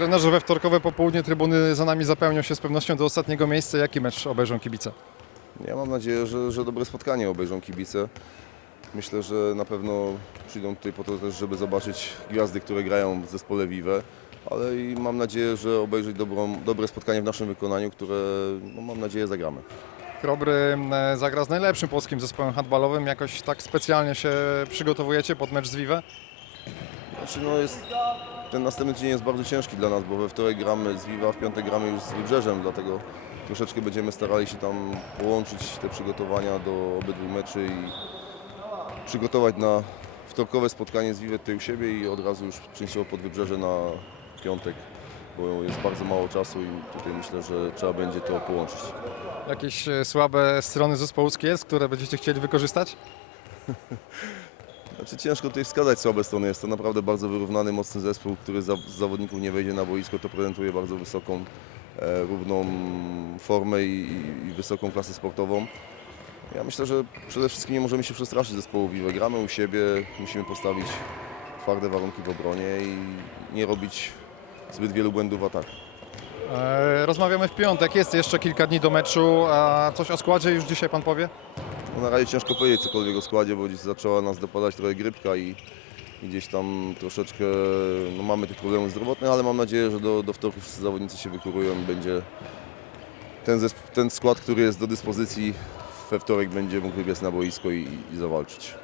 Że we wtorkowe popołudnie trybuny za nami zapełnią się z pewnością do ostatniego miejsca. Jaki mecz obejrzą kibice? Ja mam nadzieję, że, że dobre spotkanie obejrzą kibice. Myślę, że na pewno przyjdą tutaj po to też, żeby zobaczyć gwiazdy, które grają w zespole Vive, ale i mam nadzieję, że obejrzeć dobrą, dobre spotkanie w naszym wykonaniu, które no, mam nadzieję zagramy. Chrobry e, zagra z najlepszym polskim zespołem handbalowym. Jakoś tak specjalnie się przygotowujecie pod mecz z Vive? Znaczy, no jest, ten następny dzień jest bardzo ciężki dla nas, bo we wtorek gramy z Viva, w piątek gramy już z Wybrzeżem, dlatego troszeczkę będziemy starali się tam połączyć te przygotowania do obydwu meczy i przygotować na wtorkowe spotkanie z Vive tutaj u siebie i od razu już częściowo pod Wybrzeże na piątek, bo jest bardzo mało czasu i tutaj myślę, że trzeba będzie to połączyć. Jakieś e, słabe strony zespołu Skielc, które będziecie chcieli wykorzystać? Znaczy ciężko tutaj wskazać słabe strony. Jest to naprawdę bardzo wyrównany, mocny zespół, który za, z zawodników nie wejdzie na boisko. To prezentuje bardzo wysoką, e, równą formę i, i, i wysoką klasę sportową. Ja myślę, że przede wszystkim nie możemy się przestraszyć zespołu. Gramy u siebie, musimy postawić twarde warunki w obronie i nie robić zbyt wielu błędów w ataku. E, Rozmawiamy w piątek, jest jeszcze kilka dni do meczu. A coś o składzie już dzisiaj pan powie? No na razie ciężko powiedzieć cokolwiek o składzie, bo gdzieś zaczęła nas dopadać trochę grypka i, i gdzieś tam troszeczkę no mamy tych problemów zdrowotnych, ale mam nadzieję, że do, do wtorku wszyscy zawodnicy się wykurują i będzie ten, ten skład, który jest do dyspozycji we wtorek będzie mógł wybiec na boisko i, i zawalczyć.